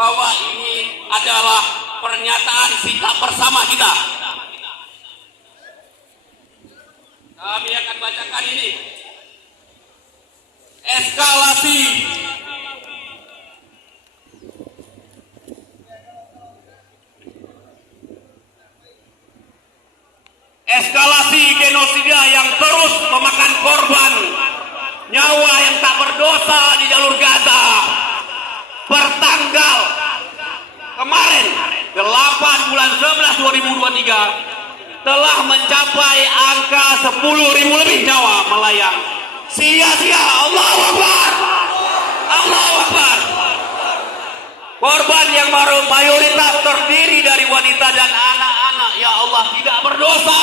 bahwa ini adalah pernyataan sikap bersama kita. Kami akan bacakan ini. Eskalasi genosida yang terus memakan korban, nyawa yang tak berdosa di jalur Gaza. Pertanggal kemarin 8 bulan 11 2023 telah mencapai angka 10.000 lebih nyawa melayang sia-sia. Allahu Akbar, Allahu Akbar. Korban yang mayoritas terdiri dari wanita dan anak-anak, ya Allah, tidak berdosa,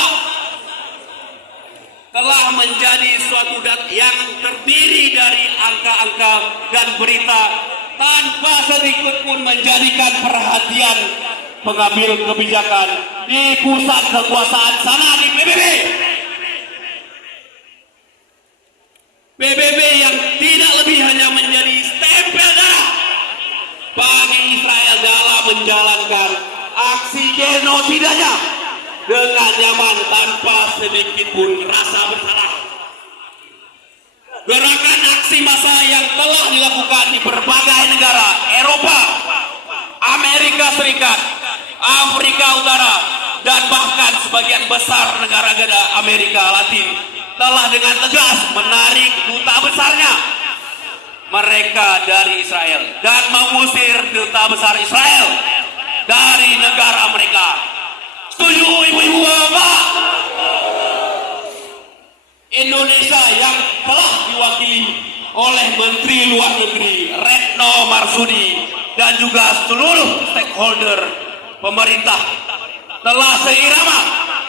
telah menjadi suatu data yang terdiri dari angka-angka dan berita tanpa sedikit pun menjadikan perhatian pengambil kebijakan di pusat kekuasaan sana di PBB. PBB yang tidak lebih hanya menjadi stempel darah bagi Israel dalam menjalankan aksi genosidanya dengan nyaman tanpa sedikit pun rasa bersalah. Gerakan aksi massa yang telah dilakukan di berbagai negara Eropa, Amerika Serikat, Afrika Utara, dan bahkan sebagian besar negara-negara Amerika Latin telah dengan tegas menarik duta besarnya mereka dari Israel dan mengusir duta besar Israel dari negara mereka. Setuju ibu-ibu bapak? Indonesia yang telah diwakili oleh Menteri Luar Negeri Retno Marsudi dan juga seluruh stakeholder pemerintah telah seirama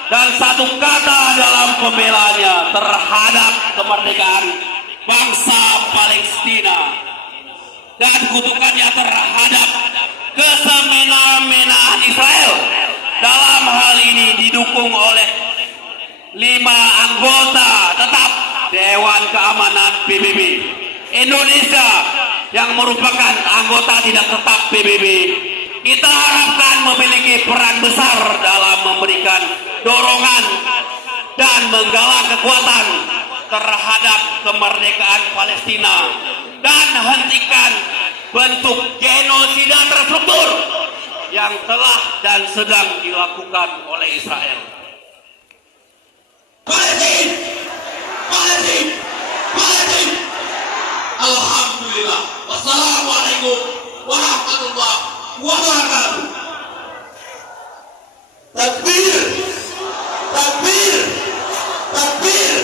dan satu kata dalam pembelaannya terhadap kemerdekaan bangsa Palestina dan kutukannya terhadap kesemena-menaan Israel. Dalam hal ini didukung oleh 5 anggota tetap Dewan Keamanan PBB. Indonesia yang merupakan anggota tidak tetap PBB, kita harapkan memiliki peran besar dalam memberikan dorongan dan menggalang kekuatan terhadap kemerdekaan Palestina dan hentikan bentuk genosida terstruktur yang telah dan sedang dilakukan oleh Israel. Palestina, Palestina, Palestina. Alhamdulillah. Wassalamualaikum warahmatullahi wabarakatuh. Takbir, takbir, takbir.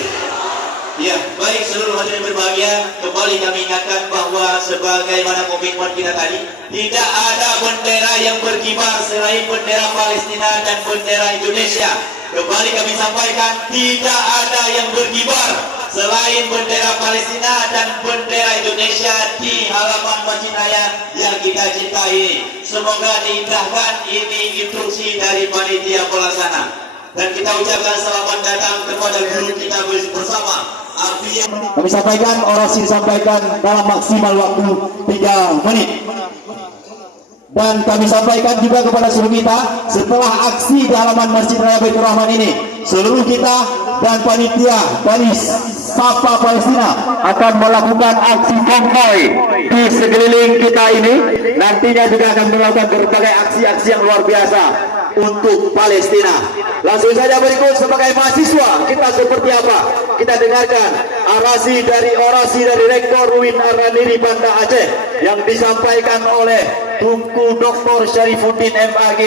Ya, baik seluruh hadirin berbahagia, kembali kami ingatkan bahwa sebagaimana komitmen kita tadi, tidak ada bendera yang berkibar selain bendera Palestina dan bendera Indonesia. Kembali kami sampaikan, tidak ada yang berkibar selain bendera Palestina dan bendera Indonesia di halaman Masjid Raya yang kita cintai. Semoga diindahkan, ini instruksi dari panitia pelaksana. Dan kita ucapkan selamat datang kepada guru kita bersama. Kami sampaikan, orasi disampaikan dalam maksimal waktu 3 menit. Dan kami sampaikan juga kepada seluruh kita, setelah aksi di halaman Masjid Raya Baitur Rahman ini, seluruh kita dan panitia dari Sapa Palestina akan melakukan aksi konvoy di sekeliling kita ini. Nantinya juga akan melakukan berbagai aksi-aksi yang luar biasa untuk Palestina. Langsung saja berikut sebagai mahasiswa kita seperti apa? Kita dengarkan orasi dari Rektor UIN Araniri Banda Aceh yang disampaikan oleh Tunku Dr. Syarifuddin MAG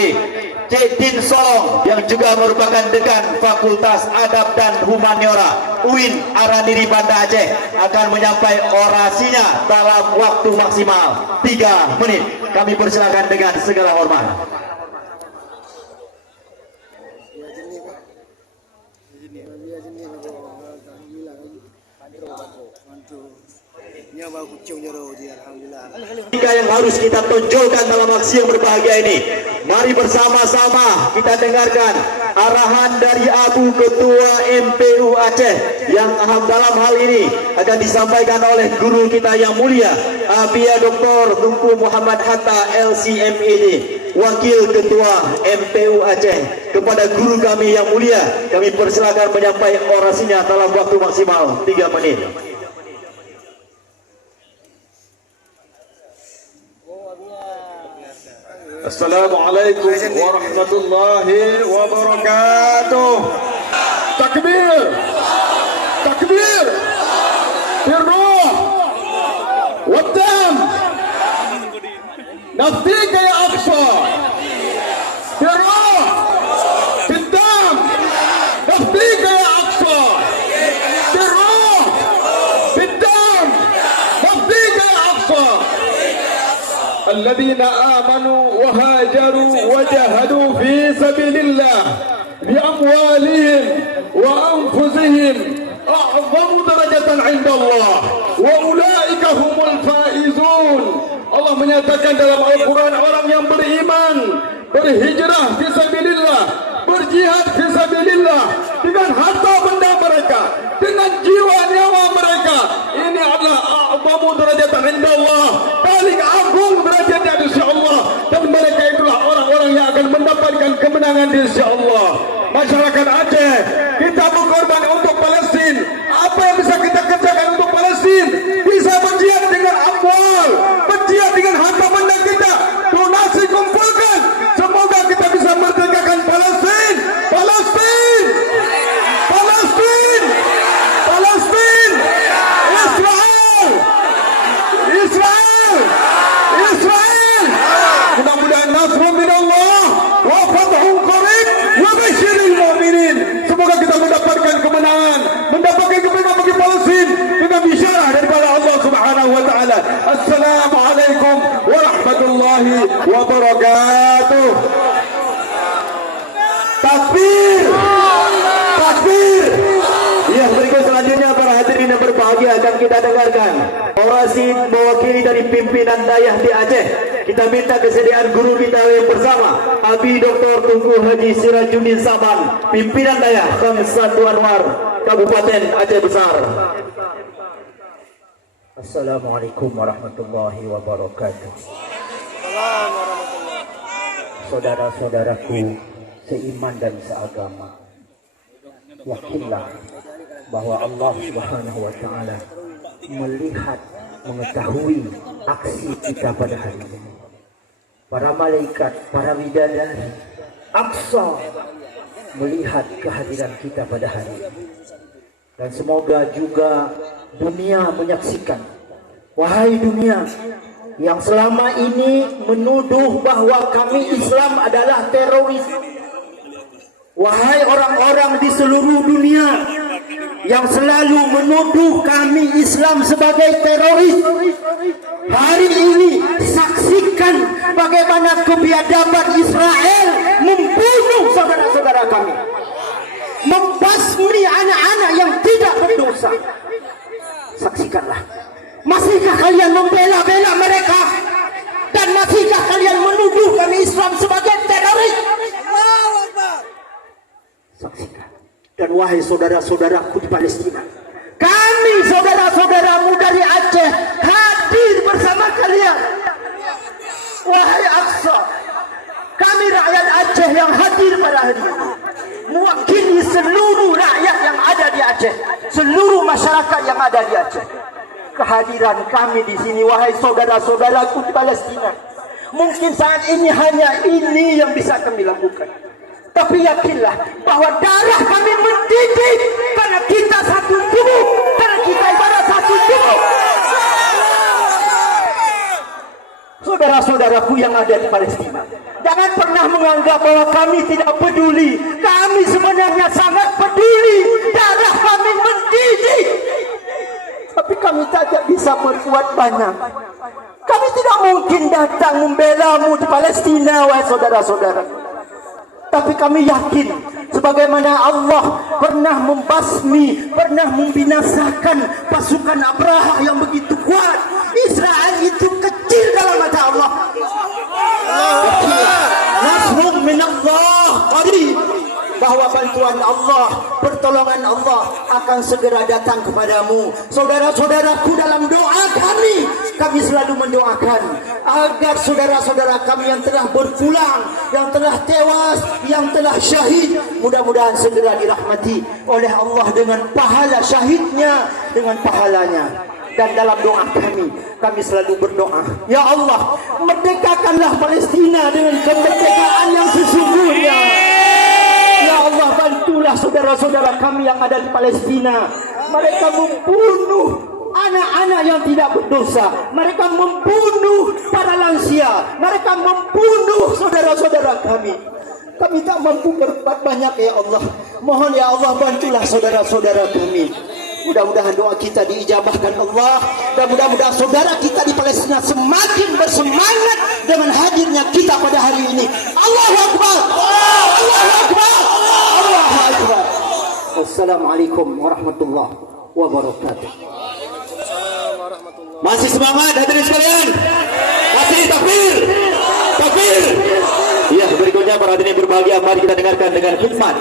Cedin Solong yang juga merupakan dekan Fakultas Adab dan Humaniora UIN Araniri Banda Aceh akan menyampaikan orasinya dalam waktu maksimal 3 menit. Kami persilakan dengan segala hormat. Tiga yang harus kita tonjolkan dalam aksi yang berbahagia ini. Mari bersama-sama kita dengarkan arahan dari Abu Ketua MPU Aceh yang dalam hal ini akan disampaikan oleh guru kita yang mulia Abia Dr. Tunku Muhammad Hatta LCMED, Wakil Ketua MPU Aceh. Kepada guru kami yang mulia, kami persilakan menyampaikan orasinya dalam waktu maksimal 3 menit. Assalamualaikum warahmatullahi wabarakatuh. Takbir, takbir, birruh, waddam, naftika ya Aqsa, birruh, biddam, naftika ya Aqsa, birruh, biddam, naftika ya Aqsa. الذين آمنوا وهاجروا وجاهدوا في سبيل الله بأموالهم وأنفسهم أعظم درجة عند الله وأولئك هم الفائزون. Allah menyatakan dalam Al-Quran, orang yang beriman berhijrah fi sabilillah, berjihad fi sabilillah dengan harta benda mereka, dengan jiwa nyawa mereka, ini adalah a'zamu darajatan indallah, paling agung derajatnya di sisi Allah, dan mereka itulah orang-orang yang akan mendapatkan kemenangan di sisi Allah. Masyarakat Aceh, kita berkorban untuk Palestin. Apa yang bisa kita kerjakan untuk Palestin? Bisa berjihad dengan amwal, berjihad dengan harta benda kita, donasi kumpulkan. Semoga kita bisa merdekakan Palestin, Palestin, Palestin, Palestin, Israel, Israel, Israel. Mudah-mudahan nasrun min Allah wa fathun qarib wa basyiril mu'minin. Semoga kita mendapatkan kemenangan, mendapatkan kemenangan bagi Palestin dengan bisyarah daripada Allah Subhanahu wa taala. Assalamualaikum warahmatullahi wabarakatuh. Takbir, takbir. Ya, berikut selanjutnya para hadirin yang berbahagia akan kita dengarkan orasi mewakili dari pimpinan dayah di Aceh. Kita minta kesediaan guru kita yang bersama Abi Dr. Tunku Haji Sirajuddin Saban, pimpinan dayah Khamsatu Anwar Kabupaten Aceh Besar. Assalamualaikum warahmatullahi wabarakatuh. Saudara-saudaraku seiman dan seagama, yakinlah bahwa Allah Subhanahu wa taala melihat, mengetahui aksi kita pada hari ini. Para malaikat, para bidadari, Aqsa melihat kehadiran kita pada hari ini. Dan semoga juga dunia menyaksikan. Wahai dunia yang selama ini menuduh bahwa kami Islam adalah teroris. Wahai orang-orang di seluruh dunia yang selalu menuduh kami Islam sebagai teroris, hari ini saksikan bagaimana kebiadaban Israel membunuh saudara-saudara kami, membasmi anak-anak yang tidak berdosa. Saksikanlah. Masihkah kalian membela-bela mereka? Dan masihkah kalian menuduh kami Islam sebagai teroris? Saksikan. Dan wahai saudara-saudaraku di Palestina, kami saudara-saudaramu dari Aceh hadir bersama kalian. Wahai Aqsa, kami rakyat Aceh yang hadir pada hari ini mewakili seluruh rakyat yang ada di Aceh, seluruh masyarakat yang ada di Aceh. Kehadiran kami di sini, wahai saudara-saudaraku di Palestina, mungkin saat ini hanya ini yang bisa kami lakukan. Tapi yakinlah bahwa darah kami mendidih karena kita satu tubuh, karena kita ibarat satu tubuh. Saudara-saudaraku yang ada di Palestina, jangan pernah menganggap bahwa kami tidak peduli. Kami sebenarnya sangat peduli. Darah kami mendidih, tapi kami tidak bisa berbuat banyak. Kami tidak mungkin datang membelamu di Palestina, wahai saudara-saudara. Tapi kami yakin, sebagaimana Allah pernah membasmi, pernah membinasakan pasukan Abraha yang begitu kuat, Israel itu kecil dalam mata Allah. Nasrun min Allah qarib, bahwa bantuan Allah, pertolongan Allah akan segera datang kepadamu. Saudara-saudaraku, dalam doa kami selalu mendoakan agar saudara-saudara kami yang telah berpulang, yang telah tewas, yang telah syahid, mudah-mudahan segera dirahmati oleh Allah dengan pahala syahidnya, dengan pahalanya. Dan dalam doa kami selalu berdoa, ya Allah, merdekakanlah Palestina dengan kemerdekaan yang sesungguhnya. Ya Allah, bantulah saudara-saudara kami yang ada di Palestina. Mereka membunuh anak-anak yang tidak berdosa, mereka membunuh para lansia, mereka membunuh saudara-saudara kami. Kami tak mampu berbuat banyak, ya Allah. Mohon ya Allah, bantulah saudara-saudara kami. Mudah-mudahan doa kita diijabahkan Allah, dan mudah-mudahan saudara kita di Palestina semakin bersemangat dengan hadirnya kita pada hari ini. Allahu Akbar, Allahu Akbar, Allahu Akbar. Wassalamualaikum warahmatullahi wabarakatuh. Masih semangat hadirin sekalian? Masih takbir? Takbir? Ya, berikutnya para hadirin berbahagia, mari kita dengarkan dengan khidmat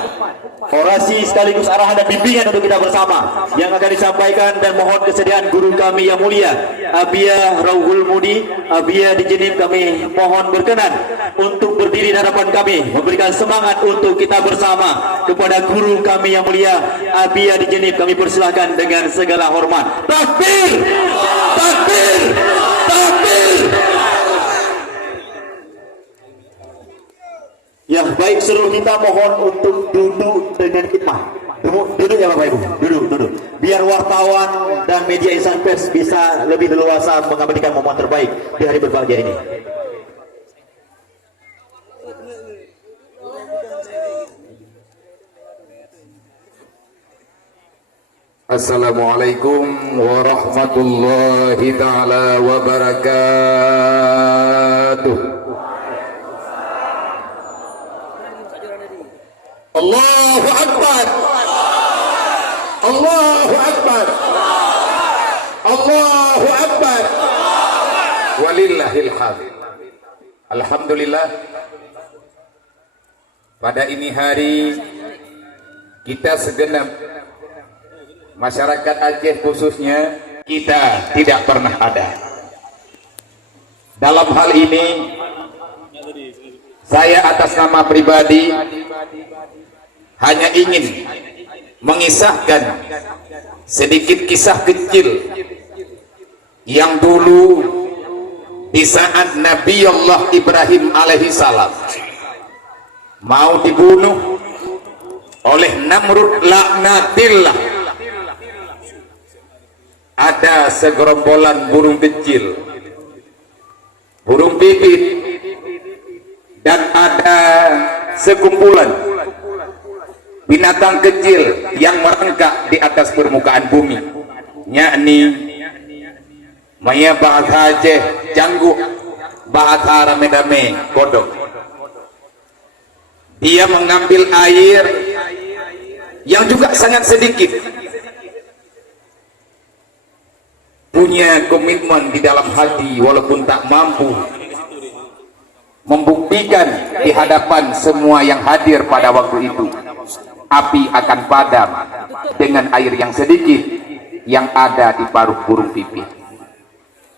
orasi sekaligus arahan dan bimbingan untuk kita bersama yang akan disampaikan, dan mohon kesediaan guru kami yang mulia Abia Rauhul Mudi, Abia di Jenim, kami mohon berkenan untuk berdiri di hadapan kami, memberikan semangat untuk kita bersama kepada guru kami yang mulia Abia di Jenim. Kami persilahkan dengan segala hormat. Takbir! Takbir! Takbir! Ya, baik, seluruh kita mohon untuk duduk dengan khidmat. Duduk ya Bapak Ibu, duduk. Biar wartawan dan media insan pers bisa lebih leluasa mengabadikan momen terbaik di hari berbahagia ini. Assalamualaikum warahmatullahi ta'ala wabarakatuh. Allahu Akbar, Allahu Akbar, Allahu Akbar, walillahil hamd. Alhamdulillah, pada ini hari kita segenap masyarakat Aceh khususnya, kita tidak pernah ada. Dalam hal ini saya atas nama pribadi hanya ingin mengisahkan sedikit kisah kecil yang dulu di saat Nabi Allah Ibrahim alaihi salam mau dibunuh oleh Namrud laknatillah. Ada segerombolan burung kecil, burung pipit, dan ada sekumpulan binatang kecil yang merangkak di atas permukaan bumi, yakni maya bahasa Aceh janggu, bahasa Ramedame kodok. Dia mengambil air yang juga sangat sedikit, punya komitmen di dalam hati walaupun tak mampu membuktikan di hadapan semua yang hadir pada waktu itu. Api akan padam dengan air yang sedikit yang ada di paruh burung pipit.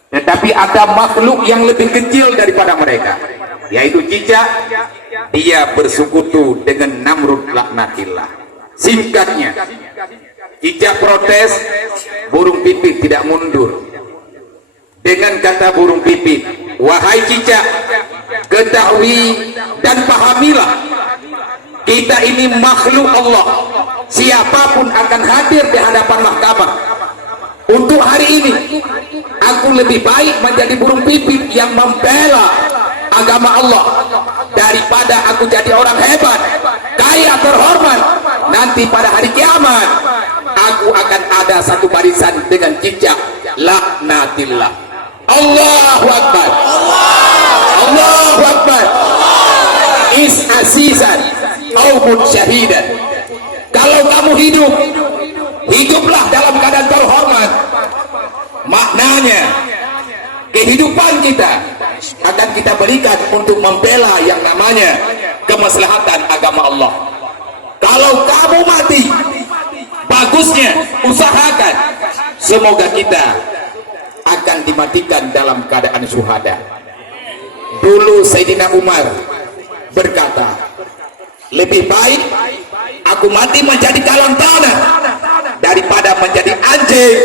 Tetapi ada makhluk yang lebih kecil daripada mereka, yaitu cicak. Dia bersekutu dengan Namrud laknatillah. Singkatnya, cicak protes, burung pipit tidak mundur. Dengan kata burung pipit, wahai cicak, ketahui dan pahamilah, kita ini makhluk Allah. Siapapun akan hadir di hadapan mahkamah. Untuk hari ini, aku lebih baik menjadi burung pipit yang membela agama Allah daripada aku jadi orang hebat, kaya, terhormat. Nanti pada hari kiamat, aku akan ada satu barisan dengan cicak laknatillah. Allahu Akbar, Allahu Akbar. Is asizan maupun syahidan. Kalau kamu hidup, hiduplah dalam keadaan terhormat. Maknanya kehidupan kita akan kita berikan untuk membela yang namanya kemaslahatan agama Allah. Kalau kamu mati, bagusnya usahakan semoga kita akan dimatikan dalam keadaan syuhada. Dulu Sayyidina Umar berkata, lebih baik aku mati menjadi kalang tanah daripada menjadi anjing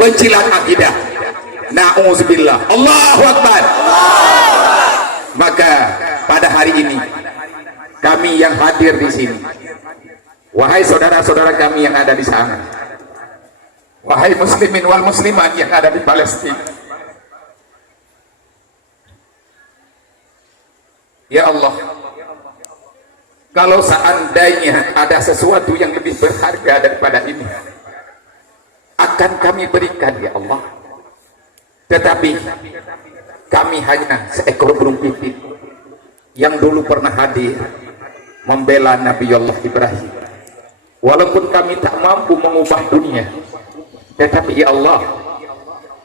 pencilat akidah. Na'udzubillah. Allahu Akbar. Maka pada hari ini kami yang hadir di sini, wahai saudara-saudara kami yang ada di sana, wahai muslimin wal muslimat yang ada di Palestina, ya Allah, kalau seandainya ada sesuatu yang lebih berharga daripada ini, akan kami berikan ya Allah. Tetapi kami hanya seekor burung pipit yang dulu pernah hadir membela Nabi Allah Ibrahim. Walaupun kami tak mampu mengubah dunia, tetapi ya Allah,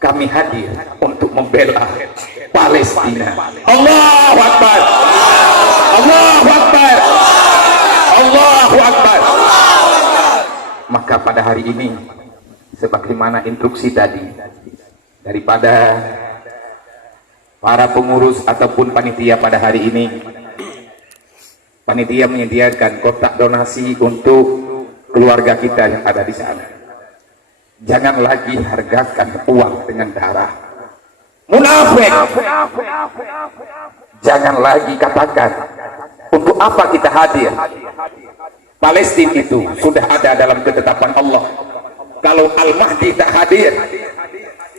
kami hadir untuk membela Palestina. Allahu Akbar. Allahu Akbar. Allahu Akbar. Maka pada hari ini, sebagaimana instruksi tadi daripada para pengurus ataupun panitia pada hari ini, panitia menyediakan kotak donasi untuk keluarga kita yang ada di sana. Jangan lagi hargakan uang dengan darah. Munafik. Jangan lagi katakan untuk apa kita hadir. Palestina itu sudah ada dalam ketetapan Allah. Kalau Al-Mahdi tak hadir,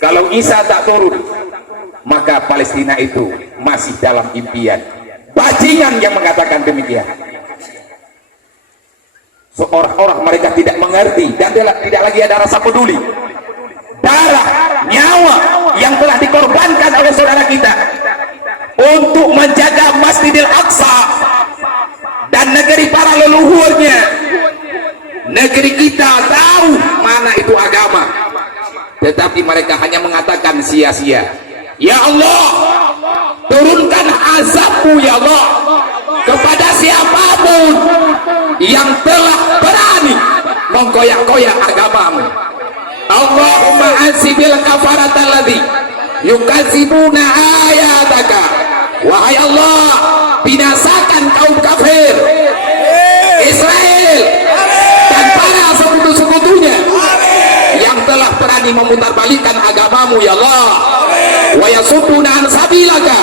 kalau Isa tak turun, maka Palestina itu masih dalam impian. Bajingan yang mengatakan demikian. Seorang-orang mereka tidak mengerti dan tidak lagi ada rasa peduli. Darah, nyawa yang telah dikorbankan oleh saudara kita untuk menjaga Masjidil Aqsa dan negeri para leluhurnya. Negeri kita tahu mana itu agama, tetapi mereka hanya mengatakan sia-sia. Ya Allah, turunkan azab-Mu ya Allah kepada siapapun yang telah berani mengkoyak-koyak agama-Mu. Allahumma ansibil kafaratal ladzi yukadzibuna ayataka. Wahai Allah, binasakan kaum kafir Israel dan para sekutu-sekutunya yang telah berani memutarbalikkan agamamu ya Allah. Wa yasudduna an sabilaka,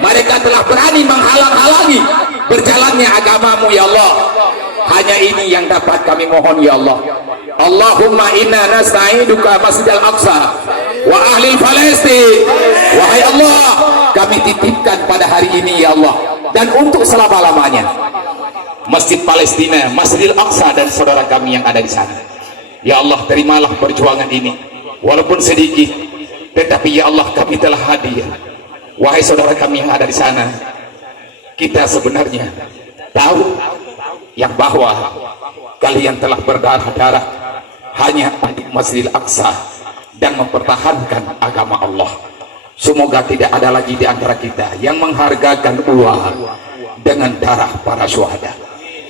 mereka telah berani menghalang-halangi berjalannya agamamu ya Allah. Hanya ini yang dapat kami mohon ya Allah. Allahumma inna nasta'iduka Masjidil Aqsa wa ahli Palestin. Wahai Allah, kami titipkan pada hari ini ya Allah, dan untuk selama-lamanya Masjid Palestina, Masjidil Aqsa dan saudara kami yang ada di sana. Ya Allah, terimalah perjuangan ini walaupun sedikit, tetapi ya Allah kami telah hadir. Wahai saudara kami yang ada di sana, kita sebenarnya tahu yang bahwa kalian telah berdarah-darah hanya untuk Masjidil Aqsa dan mempertahankan agama Allah. Semoga tidak ada lagi di antara kita yang menghargakan uang dengan darah para syuhada.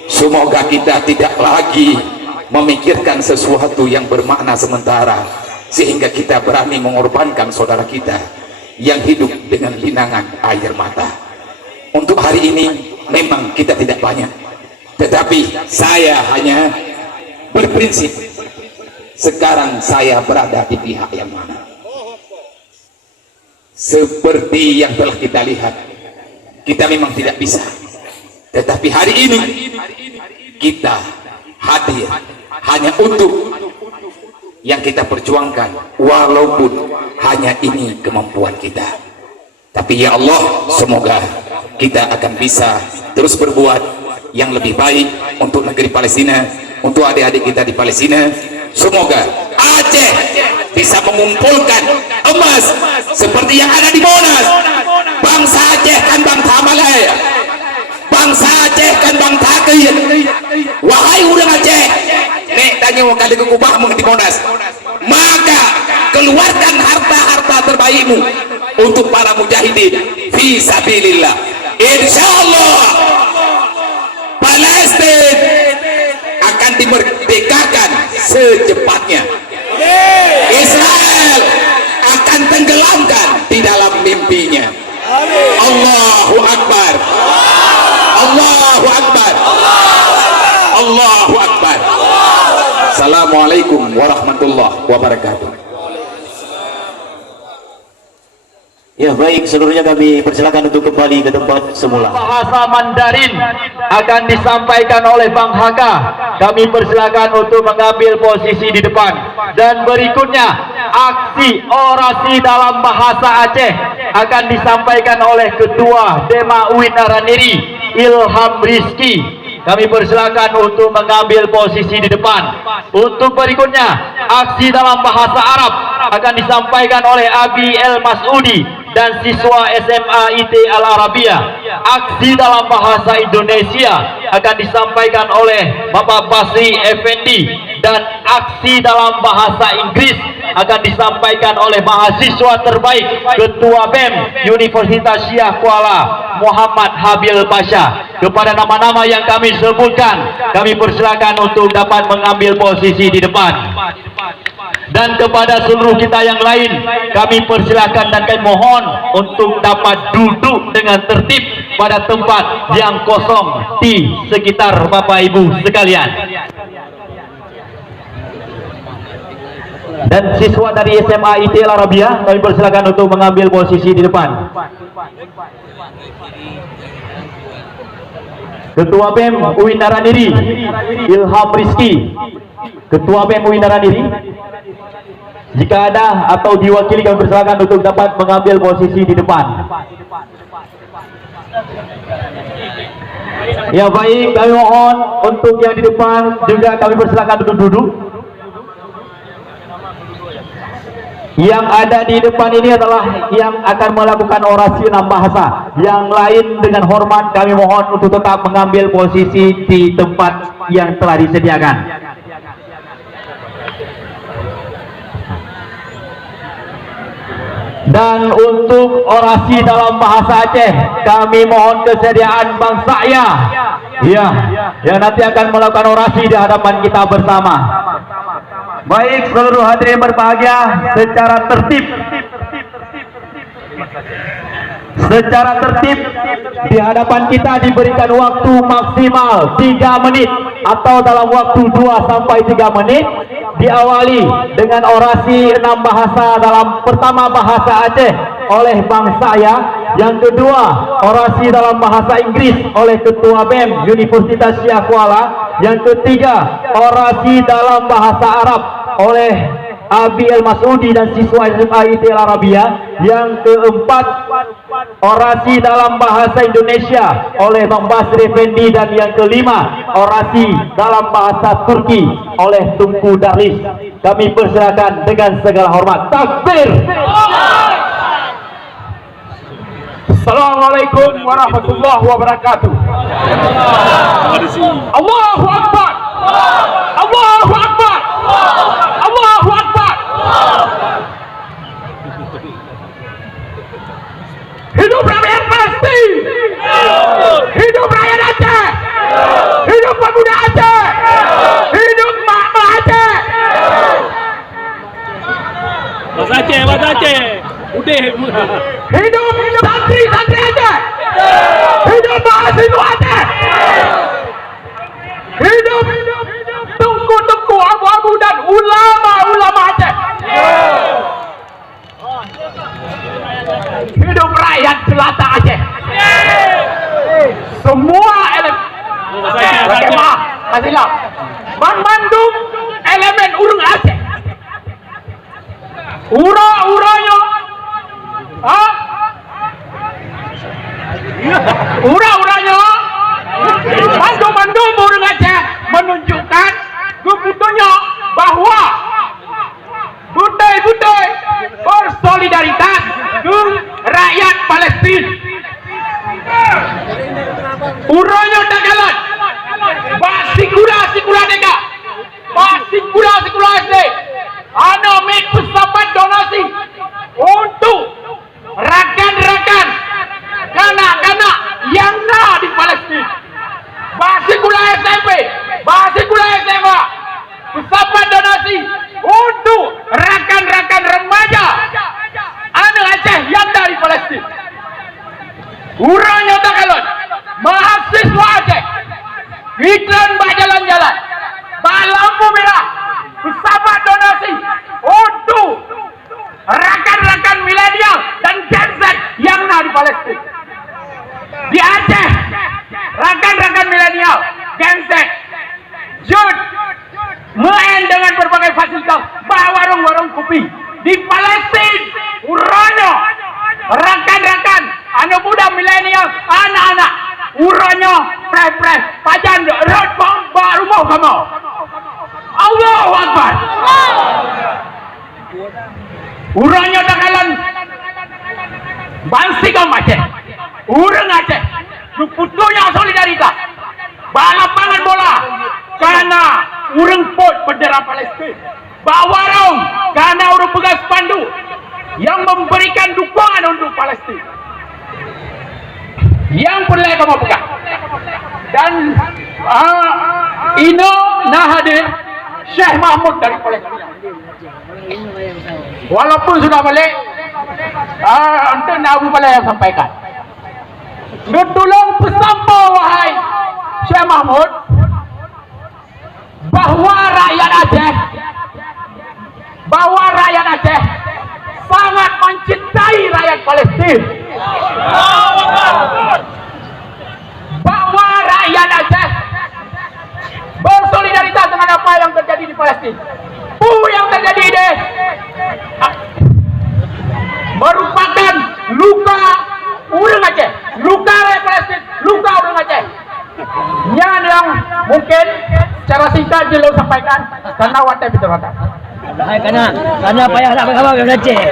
Semoga kita tidak lagi memikirkan sesuatu yang bermakna sementara sehingga kita berani mengorbankan saudara kita yang hidup dengan linangan air mata. Untuk hari ini memang kita tidak banyak, tetapi saya hanya berprinsip sekarang saya berada di pihak yang mana. Seperti yang telah kita lihat, kita memang tidak bisa, tetapi hari ini kita hadir hanya untuk yang kita perjuangkan, walaupun hanya ini kemampuan kita. Tapi ya Allah, semoga kita akan bisa terus berbuat yang lebih baik untuk negeri Palestina, untuk adik-adik kita di Palestina. Semoga Aceh bisa mengumpulkan emas seperti yang ada di Monas. Bangsa Aceh kan bangsa Malaya, bangsa Aceh kan bangsa Kaya. Wahai orang Aceh, nek tanya wakil kekubah di Monas, maka keluarkan harta-harta terbaikmu untuk para mujahidin fi sabilillah. Insyaallah Palestina dimerdekakan secepatnya. Israel akan tenggelamkan di dalam mimpinya. Allahu Akbar. Allahu Akbar. Allahu Akbar. Assalamualaikum warahmatullahi wabarakatuh. Ya baik, seluruhnya kami persilakan untuk kembali ke tempat semula. Bahasa Mandarin akan disampaikan oleh Bang Haka. Kami persilakan untuk mengambil posisi di depan. Dan berikutnya aksi orasi dalam bahasa Aceh akan disampaikan oleh Ketua Dema UIN Naraniri, Ilham Rizki. Kami persilakan untuk mengambil posisi di depan. Untuk berikutnya aksi dalam bahasa Arab akan disampaikan oleh Abi El Masudi dan siswa SMA IT Al Arabia. Aksi dalam bahasa Indonesia akan disampaikan oleh Bapak Basri Effendi, dan aksi dalam bahasa Inggris akan disampaikan oleh mahasiswa terbaik Ketua BEM Universitas Syiah Kuala Muhammad Habil Pasha. Kepada nama-nama yang kami sebutkan, kami persilakan untuk dapat mengambil posisi di depan. Dan kepada seluruh kita yang lain, kami persilakan dan kami mohon untuk dapat duduk dengan tertib pada tempat yang kosong di sekitar Bapak Ibu sekalian. Dan siswa dari SMA IT Al Arabia, kami persilakan untuk mengambil posisi di depan. Ketua BEM UIN Naraniri, Ilham Rizki. Ketua BEM UIN Naraniri, jika ada atau diwakili, kami persilakan untuk dapat mengambil posisi di depan. Ya baik, kami mohon untuk yang di depan juga kami persilakan untuk duduk. Yang ada di depan ini adalah yang akan melakukan orasi dalam bahasa. Yang lain dengan hormat kami mohon untuk tetap mengambil posisi di tempat yang telah disediakan. Dan untuk orasi dalam bahasa Aceh, kami mohon kesediaan Bang Sa'ya, ya, yang nanti akan melakukan orasi di hadapan kita bersama. Baik, seluruh hadirin berbahagia, secara tertib di hadapan kita diberikan waktu maksimal 3 menit atau dalam waktu 2 sampai 3 menit. Diawali dengan orasi 6 bahasa. Dalam pertama bahasa Aceh oleh Bang Sa'ya, yang kedua orasi dalam bahasa Inggris oleh Ketua BEM Universitas Syiah Kuala, yang ketiga orasi dalam bahasa Arab oleh Abi El Masudi dan siswa SMA IT Al Arabia, yang keempat orasi dalam bahasa Indonesia oleh Bang Basri Effendi, dan yang kelima orasi dalam bahasa Turki oleh Tunku Darlis. Kami persilakan dengan segala hormat. Takbir. Assalamualaikum warahmatullahi wabarakatuh. Allahu Akbar. Allahu Akbar. Allahu Akbar. Hidup rakyat Palestin. Hidup rakyat Aceh. Hidup pemuda Aceh. Hidup mak-mak Aceh. Mas Aceh. Udah. Hidup santri-santri Aceh. Hidup mahasiswa Aceh. Hidup tengku-tengku abu-abu dan ulama-ulama Aceh. Hidup rakyat jelata Aceh. Semua mengandung elemen urang Aceh. Ura-uranya, ura-uranya, mandum-mandum urang Aceh menunjukkan kebutuhannya bahwa budaya-budaya bersolidaritas dengan rakyat Palestina. Uranya dagalan, sikula dega, sikula SD, ana make pesawat donasi untuk rakan-rakan kanak-kanak yang Urangnya takalon mahasiswa Aceh iklan bah jalan-jalan bah lampu merah bersama donasi untuk rakan-rakan milenial dan Gen Z yang ada di Palestina. Di Aceh, rakan-rakan milenial, Gen Z, youth, main dengan berbagai fasilitas, bah warung-warung kopi. Di Palestina, uranyo, rakan-rakan, anak muda milenial, anak-anak, uranyo, pres-pres, pajan, road bomb, baru mau kamu. Allahu Akbar. Uranyo dakalan, bangsi kau Aceh, urang Aceh, putunya solidaritas, balapangan bola, karena urang pot bendera Palestina. Bawarong karena urang pegang pandu yang memberikan dukungan untuk Palestina. Yang perlu kamu pegang. Dan Ino Nahadir Syekh Mahmud dari Palestina. Walaupun sudah balik, untuk Nabi Bala yang sampaikan. Tolong pesampo wahai Syekh Mahmud bahwa rakyat Aceh sangat mencintai rakyat Palestina. Bahwa rakyat Aceh bersolidaritas dengan apa yang terjadi di Palestina. Yang terjadi ini merupakan luka orang Aceh, luka rakyat Palestina, luka orang Aceh. Yang mungkin secara singkat jelo sampaikan karena wadah bicara. Karena payah nak berkawan dengan Aceh.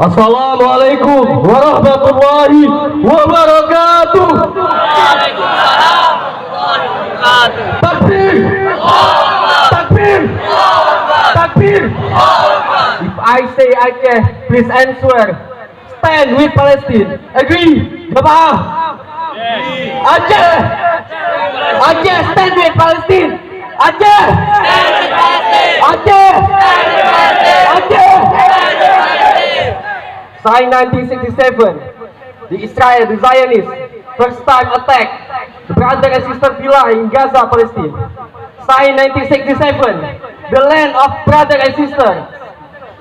Assalamualaikum warahmatullahi wabarakatuh. Waalaikumsalam warahmatullahi wabarakatuh. Takbir! Takbir! Takbir! If I say Aceh, please answer. Stand with Palestine. Agree? Jemaah? Aceh! Aceh stand with Palestine. Aceh! Stand with Palestine. Aceh! Stand with Palestine. Aceh! Stand with Palestine. Sign 1967, the Israel, the Zionists, first time attack the brother and sister villa in Gaza, Palestine. Sign 1967, the land of brother and sister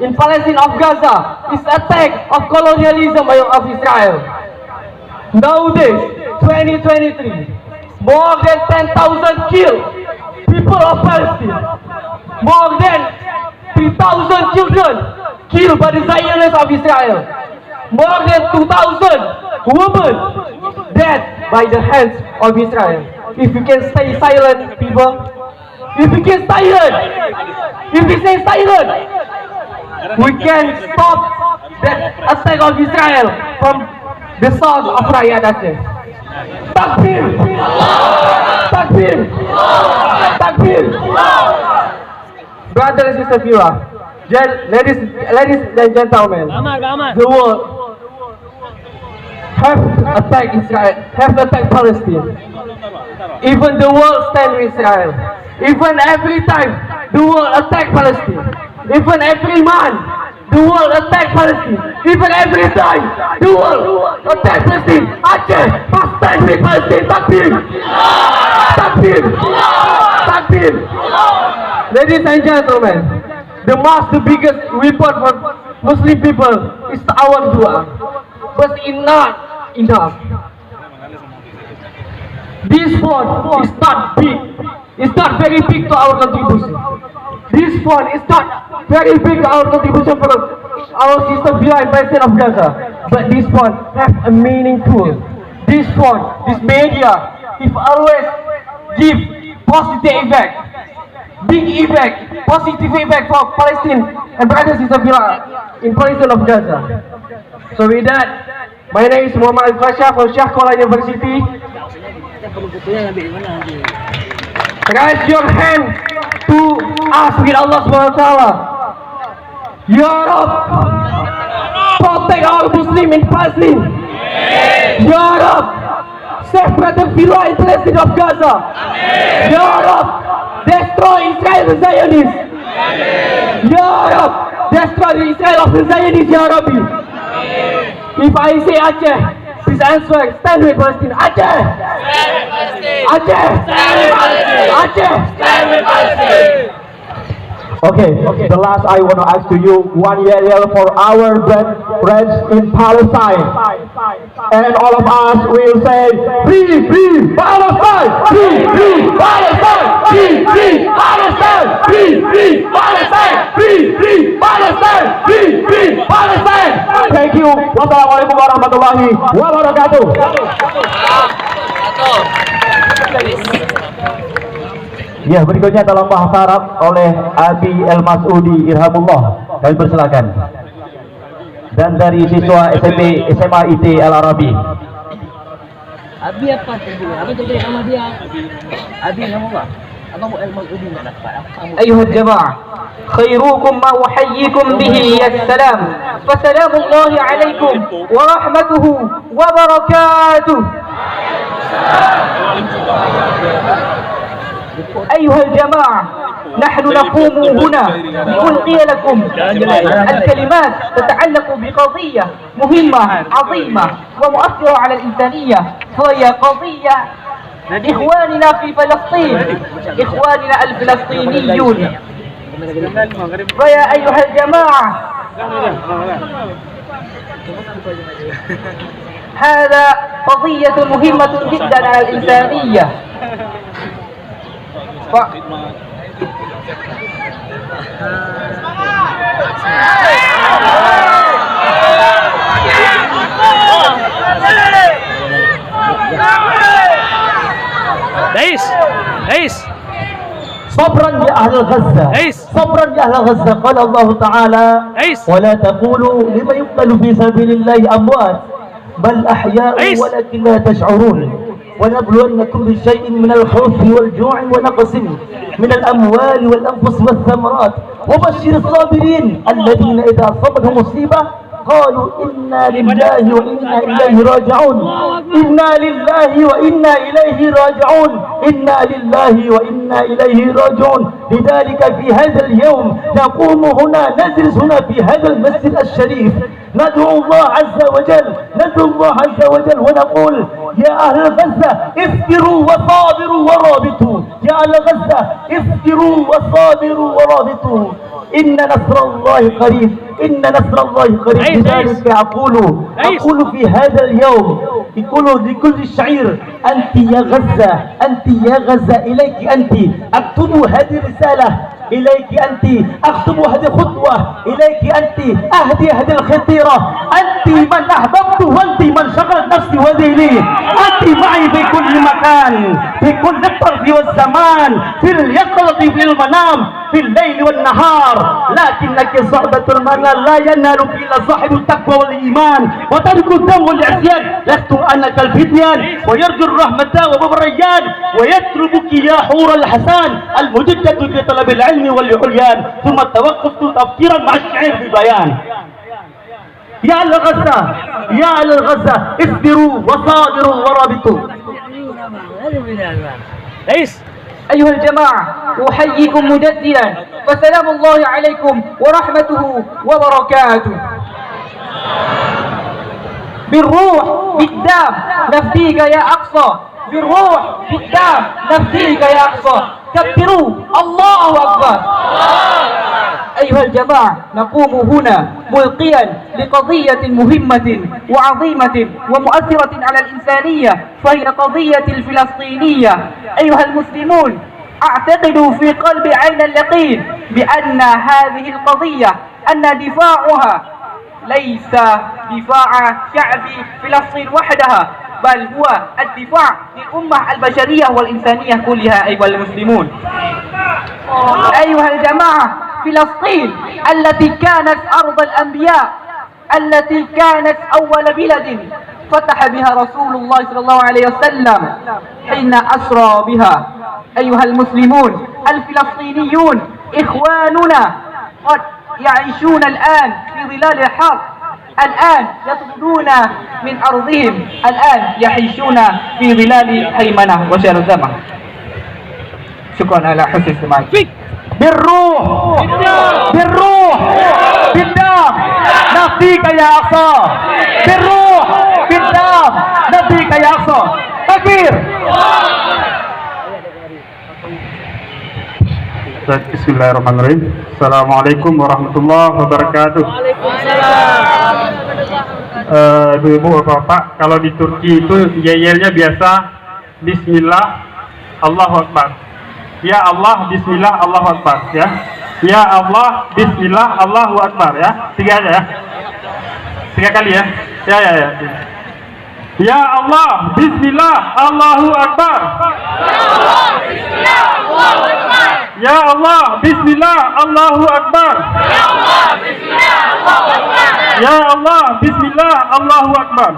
in Palestine of Gaza is attack of colonialism of Israel. Nowadays, 2023, more than 10,000 killed people of Palestine, more than 3,000 children killed by the Zionists of Israel. More than 2,000 women dead by the hands of Israel. If you can stay silent, people, if you can silent, if we stay silent, we can stop that attack of Israel from the source of Rakyat Aceh. Takbir! Takbir! Takbir! Brother and sister viewer, ladies and gentlemen, the world have attacked Israel, have attacked Palestine. Even the world stand with Israel. Even every time the world attack Palestine. Even every man, the world attack Palestine. Even every time the world attack Palestine. Aceh must stand with Palestine. Takbir! Takbir! Takbir! Ladies and gentlemen, the biggest weapon for Muslim people is our dua. But enough. This fund is not big. It's not very big to our contribution. This fund is not very big to our contribution for our sister villa in Palestine of Gaza. But this fund has a meaningful. This fund, this media, if always give positive effect. Big effect, positive effect for Palestine and brothers and sisters in Palestine of Gaza. So with that, my name is Muhammad Al-Fasha from Syahkola University. Raise your hand to ask with Allah SWT. Ya Rab, protect our Muslim in Palestine. Ya Rab, safeguard the vital interests of Gaza. Ya Rab, destroy Israel the Zionists. Ya Rab, destroy Israel of the Zionists, Ya Rabbi. If I say Aceh, please answer, stand with Palestine. Aceh! Aceh! Aceh! Okay, the last I want to ask to you, one yell for our friends in Palestine. And all of us will say, free, free Palestine! Free, free Palestine! Free, free Palestine! Free, free Palestine! Free, free Palestine! Free, free Palestine! Thank you. Wassalamualaikum warahmatullahi wabarakatuh. Ya, berikutnya dalam bahasa Arab oleh Abi El Masudi Irhamullah. Kami persilakan. Dan dari siswa SMP SMA IT Al Arabi. Abi apa tadi? Abi tadi nama dia. Abi nama apa? Abang El Masudi nak dapat. أيها الجماعة خيروكم ما أحييكم به السلام فسلام الله عليكم ورحمته وبركاته. أيها الجماعة نحن نقوم هنا لنلقي لكم الكلمات تتعلق بقضية مهمة عظيمة ومؤثرة على الإنسانية، وهي قضية إخواننا في فلسطين، إخواننا الفلسطينيون. فيا أيها الجماعة هذا قضية مهمة جدا على الإنسانية. صبرا يا أهل غزة، صبرا يا أهل غزة. قال الله تعالى ولا تقولوا لمن يقتل في سبيل الله أموات بل أحياء ولكن لا تشعرون. ونبلونكم بشيء من الخوف والجوع ونقص من الأموال والأنفس والثمرات وبشر الصابرين الذين إذا أصابتهم مصيبة قالوا إنا لله وإنا إليه راجعون. إنا لله وإنا إليه راجعون. إنا لله وإنا إليه راجعون. لذلك في هذا اليوم نقوم هنا، نجلس هنا في هذا المسجد الشريف، ندعو الله عز وجل، ندعو الله عز وجل ونقول يا أهل غزة اصبروا وصابروا ورابطوا. يا أهل غزة اصبروا وصابروا ورابطوا. إن نصر الله قريب، إن نصر الله قريب. لذلك أقول في هذا اليوم يقول لكل الشعير أنت يا غزة، أنت يا غزة، إليك أنت أكتبوا هذه الرسالة، إليك أنت أكتب هذه الخطوة، إليك أنت أهدي هذه الخطيرة. أنت من أحببت وأنت من شغلت نفسي وذهني. أنت معي في كل مكان، في كل الطرف والزمان، في اليقظة في المنام، في الليل والنهار. لكنك صعبة المنال لا ينالك إلا صاحب التقوى والإيمان وترك الذنب والعصيان. لست أنا كالفتيان ويرجو الرحمة وباب الريان ويطلبك يا حور الحسان المجدة في طلب العلم والعليان. ثم توقفت تفكيرا مع الشعر ببيان. يا أهل غزة، يا أهل غزة اصبروا وصابروا ورابطوا. أيها الجماعة أحييكم مجددا فسلام الله عليكم ورحمته وبركاته. بالروح بالدم نفديك يا أقصى، بالروح بالدم نفديك يا أقصى. كبروا الله أكبر. أيها الجماعة نقوم هنا ملقيا لقضية مهمة وعظيمة ومؤثرة على الإنسانية، فهي قضية الفلسطينية. أيها المسلمون أعتقد في قلب عين اليقين بأن هذه القضية أن دفاعها ليس دفاع شعب فلسطين وحدها، بل هو الدفاع للأمة البشرية والإنسانية كلها. أيها المسلمون، أيها الجماعة فلسطين التي كانت أرض الأنبياء، التي كانت أول بلد فتح بها رسول الله صلى الله عليه وسلم حين أسرى بها. أيها المسلمون الفلسطينيون إخواننا قد يعيشون الآن في ظلال الحرب الآن يطردون من أرضهم الآن يعيشون في ظلال هيمنة وشر الزمن شكرا على حسن الاستماع بالروح بالروح بالدم نفديك يا أقصى بالروح بالدم نفديك يا أقصى تكبير. Bismillahirrahmanirrahim. Assalamualaikum warahmatullahi wabarakatuh. Ibu-ibu, bapak-bapak, kalau di Turki itu yel-yelnya biasa Bismillah, Allahu Akbar. Ya Allah, Bismillah, Allahu Akbar. Ya, Ya Allah, Bismillah, Allahu Akbar. Ya, 3 aja ya. 3 kali ya. Ya. Ya Allah, Bismillah, Allahu Akbar. Ya Allah, Bismillah, Allahu Akbar. Ya Allah, Bismillah, Allahu Akbar.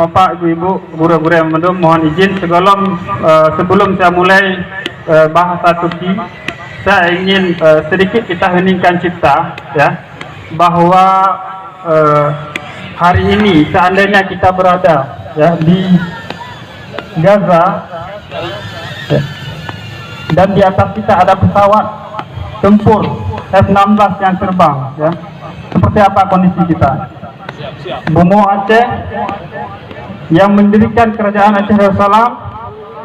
Bapak, ibu-ibu, guru-guru yang mendung, mohon izin sebelum saya mulai bahasa Turki, saya ingin sedikit kita heningkan cipta, ya, bahwa hari ini seandainya kita berada, ya, di Gaza, ya, dan di atas kita ada pesawat tempur F-16 yang terbang, ya, seperti apa kondisi kita? Bomo Aceh yang mendirikan kerajaan Aceh Darussalam,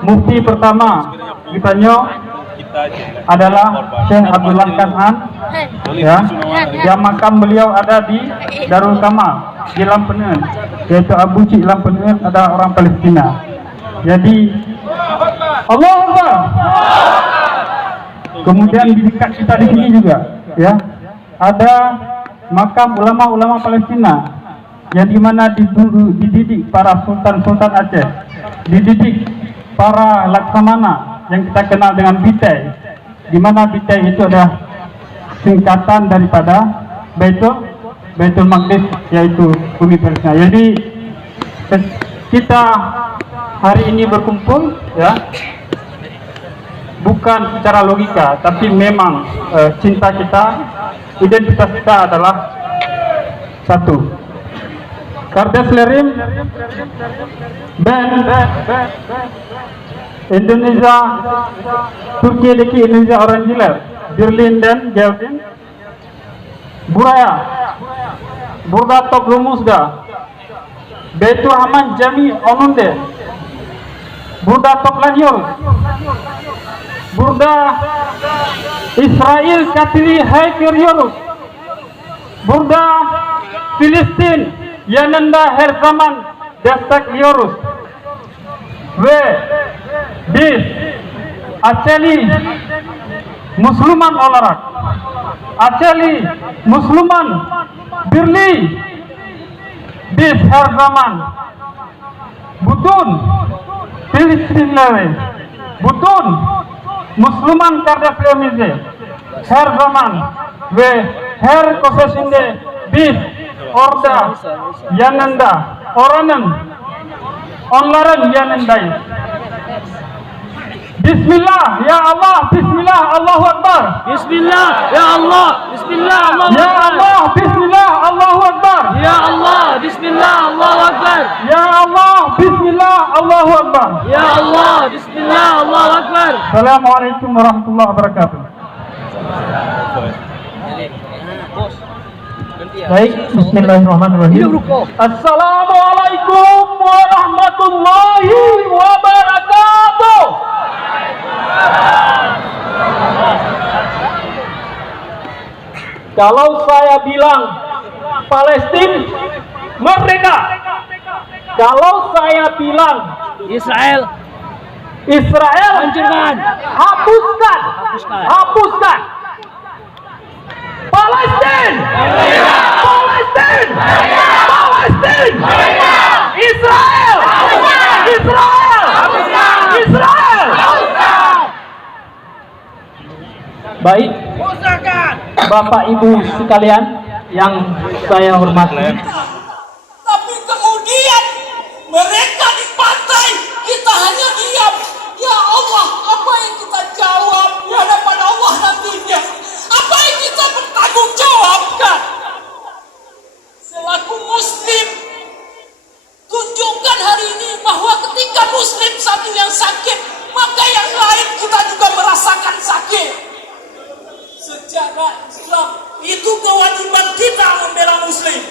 mufti pertama kitanya adalah Syekh Abdullah Kanan, ya, yang makam beliau ada di Darul Kamal di Lampeneun, yaitu Abu Cik Lampeneun, ada orang Palestina. Jadi Allahu Akbar. Kemudian di dekat kita di sini juga, ya, ada makam ulama-ulama Palestina yang dimana dididik para sultan-sultan Aceh, dididik para laksamana yang kita kenal dengan Bitai, di mana Bitai itu adalah singkatan daripada Baitul Maqdis, yaitu bumi Palestina. Jadi kita hari ini berkumpul, ya, bukan secara logika, tapi memang cinta kita, identitas kita adalah satu. Kardeşlerim, ben Indonesia, Türkiye'deki Indonesia öğrenciler Berlin'den geldim. Burada toplumumuzda Beytülhaman Cami önünde burada toplanıyoruz. Burada İsrail katili haykırıyoruz. Burada Filistin yanında her zaman destekliyoruz. Ve biz Acehli Müslüman olarak Acehli Müslüman Birliği biz her zaman bütün Filistinlileri, bütün Müslüman kardeşlerimizi her zaman ve her köşesinde biz orada yanında, onların yanındayız. Bismillah, ya Allah, Bismillah, Allahu Akbar. Bismillah ya Allah, Bismillah Allahu Ya Akbar. Allah, Bismillah, Allahu Akbar. Ya Allah, Bismillah Allahu Akbar. Ya Allah, Bismillah, Allahu Akbar. Ya Allah, Bismillah Allahu Akbar. Assalamualaikum warahmatullahi wabarakatuh. Baik, Bismillahirrahmanirrahim. Assalamualaikum warahmatullahi wabarakatuh. Kalau saya bilang Palestina merdeka, kalau saya bilang Israel hancurkan, hapuskan. Palestina, Israel. Baik, Bapak Ibu sekalian yang saya hormati, Tapi kemudian mereka di pantai, kita hanya diam. Ya Allah, apa yang kita jawab di hadapan Allah nantinya? Apa yang kita bertanggung jawab? negara Islam. Itu kewajiban kita membela Muslim.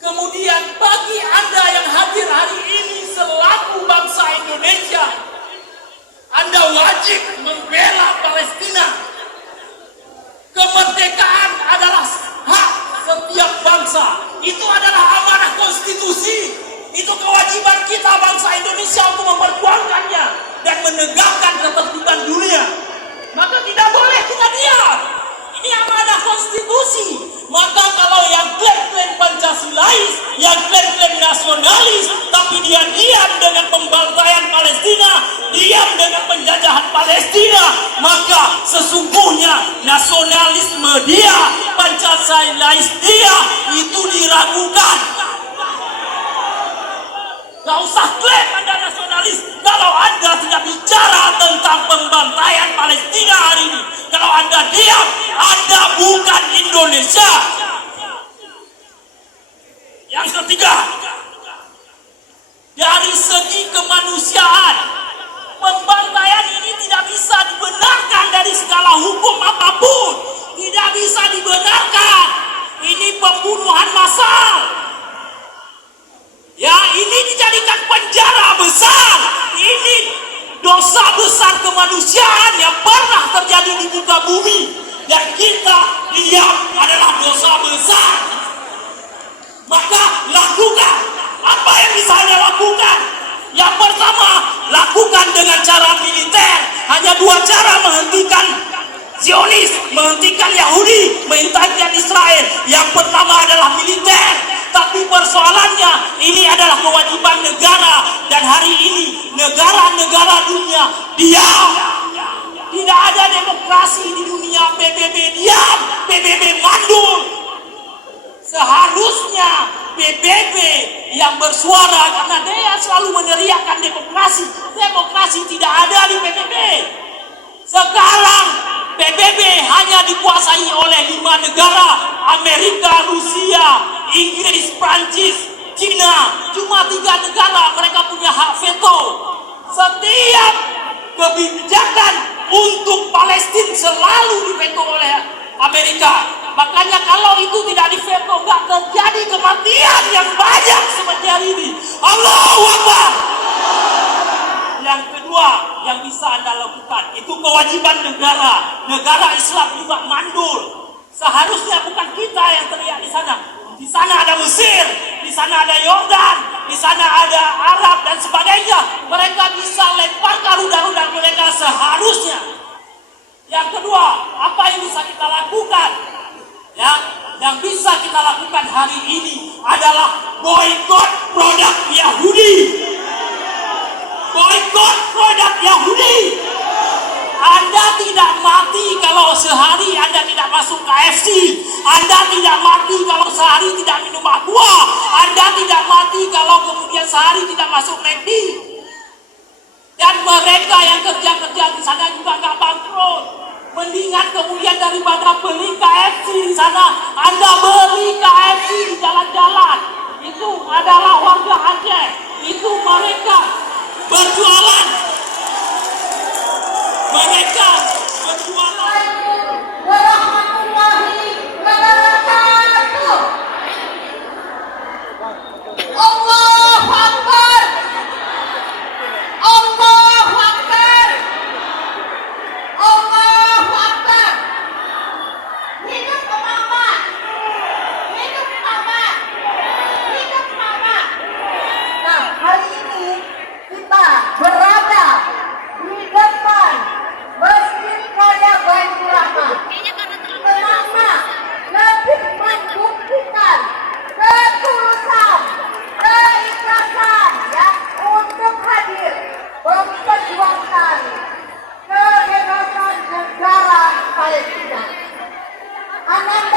Kemudian bagi Anda yang hadir hari ini selaku bangsa Indonesia, Anda wajib membela Palestina. Kemerdekaan adalah hak setiap bangsa. Itu adalah amanah konstitusi. Itu kewajiban kita bangsa Indonesia untuk memperjuangkannya dan menegakkan ketertiban dunia. Maka tidak boleh kita diam. Ini amanah konstitusi. Maka kalau yang klaim-klaim Pancasilais, yang klaim-klaim nasionalis, tapi dia diam dengan pembantaian Palestina, diam dengan penjajahan Palestina, maka sesungguhnya nasionalisme dia, Pancasilais dia, itu diragukan. Gak usah klaim Anda nasionalis kalau Anda tidak bicara tentang pembantaian Palestina hari ini. Kalau Anda diam, Anda bukan Indonesia. Yang ketiga, dari segi kemanusiaan, pembantaian ini tidak bisa dibenarkan dari segala hukum apapun. Tidak bisa dibenarkan. Ini pembunuhan massal. Ya, ini dijadikan penjara besar. Ini dosa besar kemanusiaan yang pernah terjadi di muka bumi. Dan kita diam adalah dosa besar. Maka lakukan apa yang bisa Anda lakukan. Yang pertama, lakukan dengan cara militer. Hanya dua cara menghentikan Zionis, menghentikan Yahudi, menghentikan Israel. Yang pertama adalah militer. Tapi persoalannya, ini adalah kewajiban negara. Dan hari ini, negara-negara dunia diam. Tidak ada demokrasi di dunia. PBB diam, PBB mandul. Seharusnya PBB yang bersuara, karena dia selalu meneriakkan demokrasi. Demokrasi tidak ada di PBB. Sekarang PBB hanya dikuasai oleh 5 negara, Amerika, Rusia, Inggris, Prancis, Cina. Cuma 3 negara mereka punya hak veto. Setiap kebijakan untuk Palestina selalu diveto oleh Amerika. Makanya kalau itu tidak diveto, nggak terjadi kematian yang banyak seperti hari ini. Allahu Akbar. Yang kedua yang bisa Anda lakukan, itu kewajiban negara. Negara Islam juga mandul. Seharusnya bukan kita yang teriak di sana. Di sana ada Mesir, di sana ada Yordan, di sana ada Arab dan sebagainya. Mereka bisa lemparkan rudal-rudal mereka seharusnya. Yang kedua, apa yang bisa kita lakukan? Ya, yang bisa kita lakukan hari ini adalah boikot produk Yahudi. Boikot produk Yahudi. Anda tidak mati kalau sehari Anda tidak masuk KFC. Anda tidak mati kalau sehari tidak minum aqua. Anda tidak mati kalau kemudian sehari tidak masuk McD. Dan mereka yang kerja-kerja di sana juga nggak bangkrut. Mendingan kemudian daripada beli KFC di sana, Anda beli KFC di jalan-jalan. Itu adalah warga Aceh. Itu mereka berjualan. Mereka berjualan. Warahmatullahi wabarakatuh. Allahu Akbar. Allahu Akbar. Allahu Akbar. Hidup mama. Hidup mama. Hidup mama. Nah, hari ini kita berada di depan Masjid Raya Baitur Rahman. Karena lebih membuktikan ketulusan, keikhlasan ya untuk hadir memperjuangkan kebebasan negara Palestina. Anak